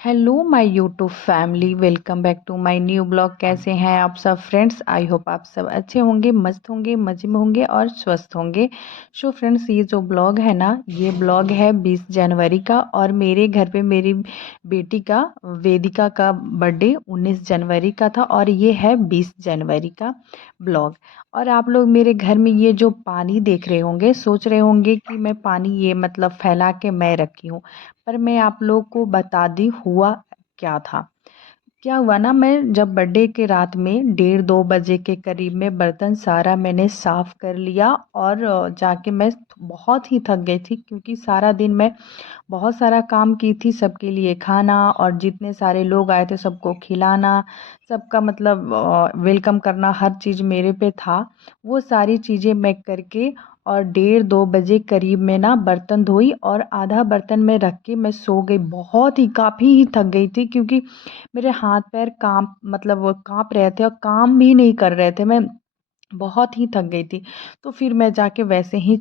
Hello my YouTube family, welcome back to my new blog. कैसे हैं आप सब फ्रेंड्स? आई होप आप सब अच्छे होंगे, मस्त होंगे, मजे में होंगे और स्वस्थ होंगे। सो फ्रेंड्स, ये जो ब्लॉग है ना, ये ब्लॉग है 20 जनवरी का और मेरे घर पे मेरी बेटी का, वेदिका का बर्थडे 19 जनवरी का था और ये है 20 जनवरी का ब्लॉग। और आप लोग मेरे घर में ये जो पानी देख रहे होंगे, सोच रहे होंगे कि मैं पानी ये मतलब फैला के मैं रखी हूँ, पर मैं आप लोग को बता दी हुआ क्या था। क्या हुआ ना, मैं जब बर्थडे के रात में 1:30-2 बजे के करीब में बर्तन सारा मैंने साफ कर लिया और जाके मैं बहुत ही थक गई थी, क्योंकि सारा दिन मैं बहुत सारा काम की थी, सबके लिए खाना और जितने सारे लोग आए थे सबको खिलाना, सबका मतलब वेलकम करना, हर चीज़ मेरे पे था। वो सारी चीज़ें मैं करके और 1:30-2 बजे करीब में ना बर्तन धोई और आधा बर्तन में रख के मैं सो गई। बहुत ही काफ़ी ही थक गई थी, क्योंकि मेरे हाथ पैर कांप मतलब वो कांप रहे थे और काम भी नहीं कर रहे थे, मैं बहुत ही थक गई थी। तो फिर मैं जाके वैसे ही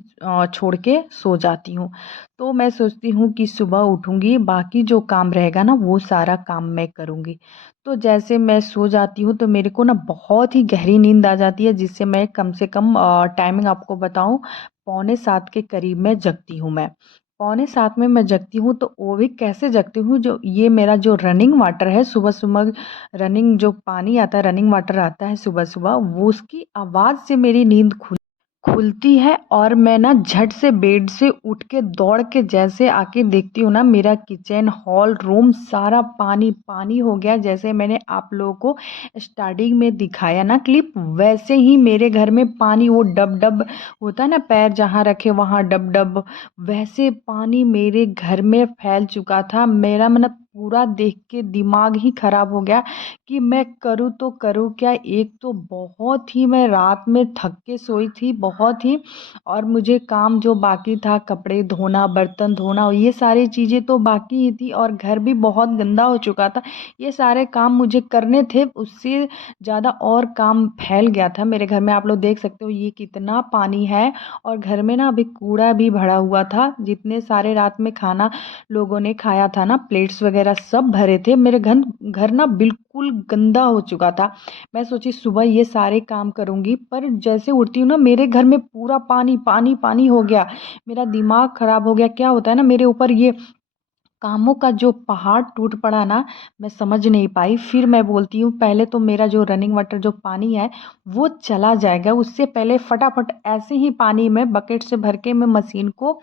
छोड़ के सो जाती हूँ। तो मैं सोचती हूँ कि सुबह उठूँगी, बाकी जो काम रहेगा ना वो सारा काम मैं करूँगी। तो जैसे मैं सो जाती हूँ तो मेरे को ना बहुत ही गहरी नींद आ जाती है, जिससे मैं कम से कम टाइमिंग आपको बताऊँ, 6:45 के करीब में जगती हूँ मैं। 6:45 में मैं जगती हूँ, तो वो भी कैसे जगती हूँ, जो ये मेरा जो रनिंग वाटर है, सुबह-सुबह रनिंग जो पानी आता है, रनिंग वाटर आता है सुबह-सुबह, वो उसकी आवाज़ से मेरी नींद खुलती है और मैं ना झट से बेड से उठ के दौड़ के जैसे आके देखती हूँ ना, मेरा किचन, हॉल, रूम सारा पानी पानी हो गया। जैसे मैंने आप लोगों को स्टार्टिंग में दिखाया ना क्लिप, वैसे ही मेरे घर में पानी, वो डब डब होता है ना, पैर जहाँ रखे वहाँ डब डब, वैसे पानी मेरे घर में फैल चुका था। मेरा मतलब पूरा देख के दिमाग ही खराब हो गया कि मैं करूँ तो करूँ क्या। एक तो बहुत ही मैं रात में थक के सोई थी, बहुत ही, और मुझे काम जो बाकी था, कपड़े धोना, बर्तन धोना, ये सारी चीज़ें तो बाकी ही थी और घर भी बहुत गंदा हो चुका था। ये सारे काम मुझे करने थे, उससे ज़्यादा और काम फैल गया था मेरे घर में। आप लोग देख सकते हो ये कितना पानी है। और घर में ना अभी कूड़ा भी भरा हुआ था, जितने सारे रात में खाना लोगों ने खाया था ना, प्लेट्स वगैरह सब भरे थे। मेरे घर घर ना बिल्कुल गंदा हो चुका था। मैं सोची सुबह ये सारे काम करूँगी, पर जैसे उठती हूँ ना, मेरे घर में पूरा पानी पानी पानी हो गया। मेरा दिमाग खराब हो गया। क्या होता है ना, मेरे ऊपर ये कामों का जो पहाड़ टूट पड़ा ना, मैं समझ नहीं पाई। फिर मैं बोलती हूँ पहले तो मेरा जो रनिंग वाटर जो पानी है वो चला जाएगा, उससे पहले फटाफट ऐसे ही पानी में बकेट से भर के मैं मशीन को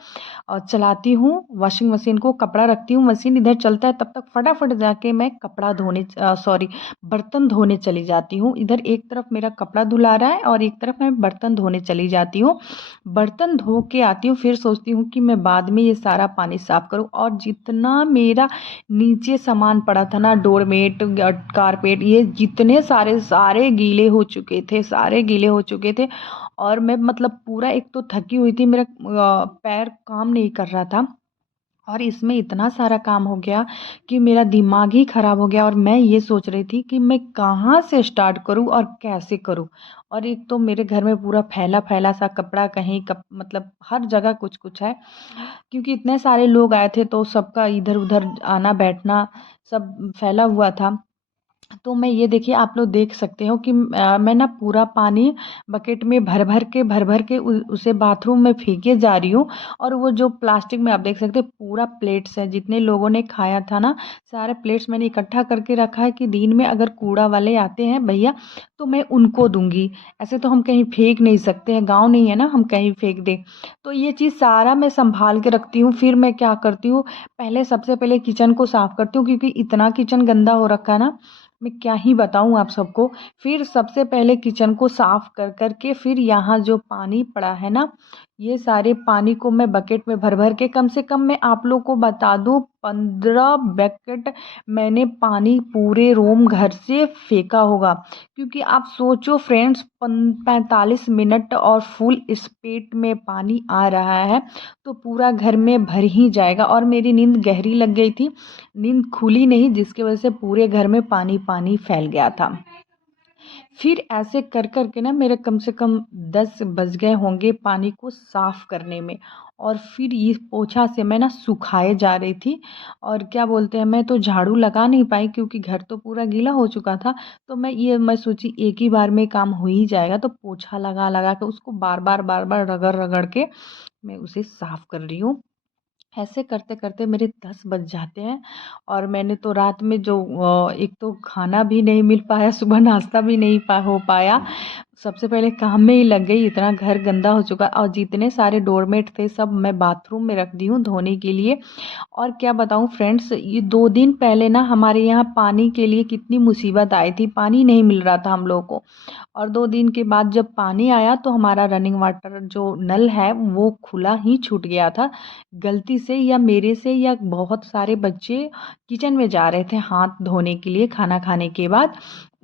चलाती हूँ, वॉशिंग मशीन को, कपड़ा रखती हूँ, मशीन इधर चलता है, तब तक फटाफट जाके मैं कपड़ा धोने सॉरी बर्तन धोने चली जाती हूँ। इधर एक तरफ मेरा कपड़ा धुला रहा है और एक तरफ मैं बर्तन धोने चली जाती हूँ। बर्तन धो के आती हूँ, फिर सोचती हूँ कि मैं बाद में ये सारा पानी साफ करूँ। और जितना मेरा नीचे सामान पड़ा था ना, डोरमेट, कारपेट, ये जितने सारे सारे गीले हो चुके थे, सारे गीले हो चुके थे। और मैं मतलब पूरा, एक तो थकी हुई थी, मेरा पैर काम नहीं कर रहा था, और इसमें इतना सारा काम हो गया कि मेरा दिमाग ही ख़राब हो गया। और मैं ये सोच रही थी कि मैं कहाँ से स्टार्ट करूँ और कैसे करूँ। और एक तो मेरे घर में पूरा फैला फैला सा कपड़ा, कहीं कप मतलब हर जगह कुछ कुछ है, क्योंकि इतने सारे लोग आए थे तो सबका इधर उधर आना बैठना सब फैला हुआ था। तो मैं ये देखिए, आप लोग देख सकते हो कि मैं ना पूरा पानी बकेट में भर भर के उसे बाथरूम में फेंके जा रही हूँ। और वो जो प्लास्टिक में आप देख सकते हैं पूरा प्लेट्स है, जितने लोगों ने खाया था ना, सारे प्लेट्स मैंने इकट्ठा करके रखा है कि दिन में अगर कूड़ा वाले आते हैं भैया तो मैं उनको दूंगी। ऐसे तो हम कहीं फेंक नहीं सकते हैं, गाँव नहीं है ना हम कहीं फेंक दें। तो ये चीज़ सारा मैं संभाल के रखती हूँ। फिर मैं क्या करती हूँ, पहले सबसे पहले किचन को साफ़ करती हूँ, क्योंकि इतना किचन गंदा हो रखा है ना, मैं क्या ही बताऊँ आप सबको। फिर सबसे पहले किचन को साफ़ कर कर के फिर यहाँ जो पानी पड़ा है ना, ये सारे पानी को मैं बकेट में भर भर के, कम से कम मैं आप लोग को बता दूं, 15 बकेट मैंने पानी पूरे रूम घर से फेंका होगा। क्योंकि आप सोचो फ्रेंड्स, 45 मिनट और फुल स्पीड में पानी आ रहा है तो पूरा घर में भर ही जाएगा। और मेरी नींद गहरी लग गई थी, नींद खुली नहीं, जिसकी वजह से पूरे घर में पानी पानी फैल गया था। फिर ऐसे कर कर के ना मेरे कम से कम 10 बज गए होंगे पानी को साफ़ करने में। और फिर ये पोछा से मैं ना सुखाए जा रही थी, और क्या बोलते हैं, मैं तो झाड़ू लगा नहीं पाई क्योंकि घर तो पूरा गीला हो चुका था। तो मैं सोची एक ही बार में काम हो ही जाएगा, तो पोछा लगा लगा के उसको बार बार रगड़ रगड़ के मैं उसे साफ़ कर रही हूँ। ऐसे करते करते मेरे 10 बज जाते हैं। और मैंने तो रात में जो एक तो खाना भी नहीं मिल पाया, सुबह नाश्ता भी नहीं हो पाया। सबसे पहले काम में ही लग गई, इतना घर गंदा हो चुका। और जितने सारे डोरमेट थे सब मैं बाथरूम में रख दी हूँ धोने के लिए। और क्या बताऊँ फ्रेंड्स, ये 2 दिन पहले ना हमारे यहाँ पानी के लिए कितनी मुसीबत आई थी, पानी नहीं मिल रहा था हम लोगों को। और 2 दिन के बाद जब पानी आया तो हमारा रनिंग वाटर जो नल है वो खुला ही छूट गया था, गलती से या मेरे से, या बहुत सारे बच्चे किचन में जा रहे थे हाथ धोने के लिए खाना खाने के बाद,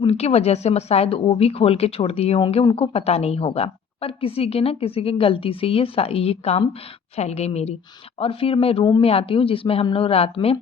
उनकी वजह से शायद वो भी खोल के छोड़ दिए होंगे, उनको पता नहीं होगा। पर किसी के गलती से ये काम फैल गई मेरी। और फिर मैं रूम में आती हूँ जिसमें हम लोग रात में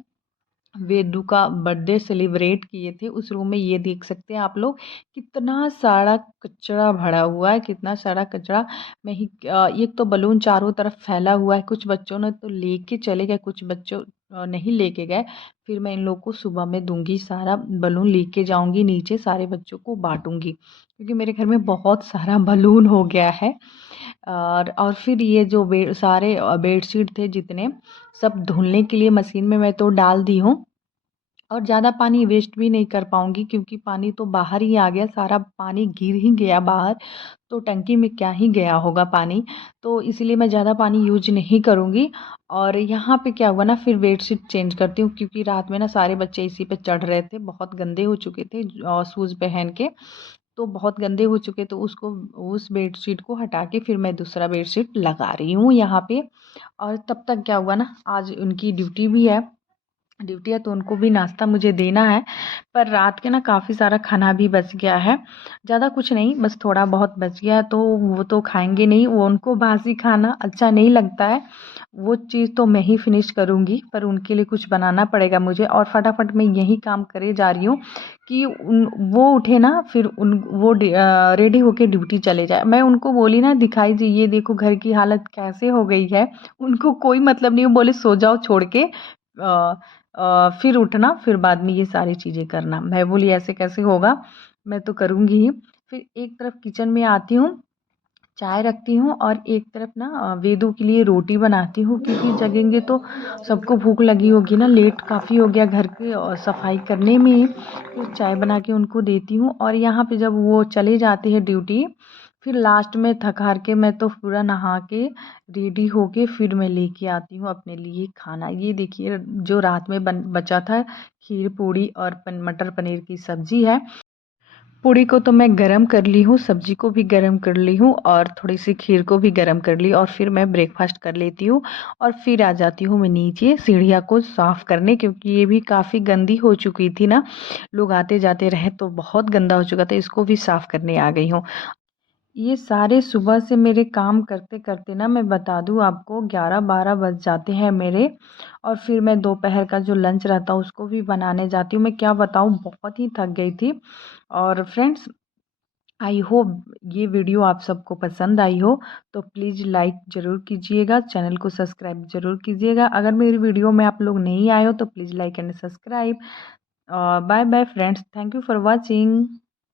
वेदू का बर्थडे सेलिब्रेट किए थे। उस रूम में ये देख सकते हैं आप लोग, कितना सारा कचरा भरा हुआ है, कितना सारा कचरा। एक तो बलून चारों तरफ फैला हुआ है, कुछ बच्चों ने तो लेके चले गए, कुछ बच्चों नहीं लेके गए। फिर मैं इन लोग को सुबह में दूंगी, सारा बलून लेके जाऊंगी नीचे, सारे बच्चों को बांटूंगी, क्योंकि मेरे घर में बहुत सारा बलून हो गया है। और फिर ये जो सारे बेडशीट थे जितने, सब धुलने के लिए मशीन में मैं तो डाल दी हूँ। और ज़्यादा पानी वेस्ट भी नहीं कर पाऊँगी क्योंकि पानी तो बाहर ही आ गया, सारा पानी गिर ही गया बाहर, तो टंकी में क्या ही गया होगा पानी। तो इसलिए मैं ज़्यादा पानी यूज नहीं करूँगी। और यहाँ पे क्या हुआ ना, फिर बेडशीट चेंज करती हूँ क्योंकि रात में ना सारे बच्चे इसी पे चढ़ रहे थे, बहुत गंदे हो चुके थे शूज़ पहन के, तो बहुत गंदे हो चुके, तो उसको, उस बेडशीट को हटा के फिर मैं दूसरा बेडशीट लगा रही हूँ यहाँ पे। और तब तक क्या हुआ ना, आज उनकी ड्यूटी है तो उनको भी नाश्ता मुझे देना है। पर रात के ना काफ़ी सारा खाना भी बच गया है, ज़्यादा कुछ नहीं, बस थोड़ा बहुत बच गया, तो वो तो खाएंगे नहीं, वो उनको बासी खाना अच्छा नहीं लगता है। वो चीज़ तो मैं ही फिनिश करूँगी, पर उनके लिए कुछ बनाना पड़ेगा मुझे। और फटाफट मैं यही काम करे जा रही हूँ कि वो उठे ना, फिर वो रेडी होके ड्यूटी चले जाए। मैं उनको बोली ना, दिखाई जी ये देखो घर की हालत कैसे हो गई है, उनको कोई मतलब नहीं, वो बोले सो जाओ छोड़ के, फिर उठना, फिर बाद में ये सारी चीज़ें करना। मैं बोली ऐसे कैसे होगा, मैं तो करूँगी ही। फिर एक तरफ किचन में आती हूँ, चाय रखती हूँ, और एक तरफ ना वेदू के लिए रोटी बनाती हूँ, क्योंकि जगेंगे तो सबको भूख लगी होगी ना, लेट काफ़ी हो गया घर के और सफाई करने में ही। फिर चाय बना के उनको देती हूँ। और यहाँ पे जब वो चले जाते हैं ड्यूटी, फिर लास्ट में थक हार के मैं तो पूरा नहा के रेडी होके फिर मैं लेके आती हूँ अपने लिए खाना। ये देखिए जो रात में बचा था, खीर पूड़ी और मटर पनीर की सब्जी है। पूड़ी को तो मैं गरम कर ली हूँ, सब्जी को भी गरम कर ली हूँ, और थोड़ी सी खीर को भी गरम कर ली, और फिर मैं ब्रेकफास्ट कर लेती हूँ। और फिर आ जाती हूँ मैं नीचे सीढ़ियाँ को साफ़ करने, क्योंकि ये भी काफ़ी गंदी हो चुकी थी ना, लोग आते जाते रहे तो बहुत गंदा हो चुका था, इसको भी साफ़ करने आ गई हूँ। ये सारे सुबह से मेरे काम करते करते ना, मैं बता दूँ आपको, 11-12 बज जाते हैं मेरे। और फिर मैं दोपहर का जो लंच रहता है उसको भी बनाने जाती हूँ। मैं क्या बताऊँ, बहुत ही थक गई थी। और फ्रेंड्स, आई होप ये वीडियो आप सबको पसंद आई हो, तो प्लीज़ लाइक ज़रूर कीजिएगा, चैनल को सब्सक्राइब ज़रूर कीजिएगा। अगर मेरी वीडियो में आप लोग नहीं आए हो तो please like and subscribe. Bye bye friends, thank you for watching.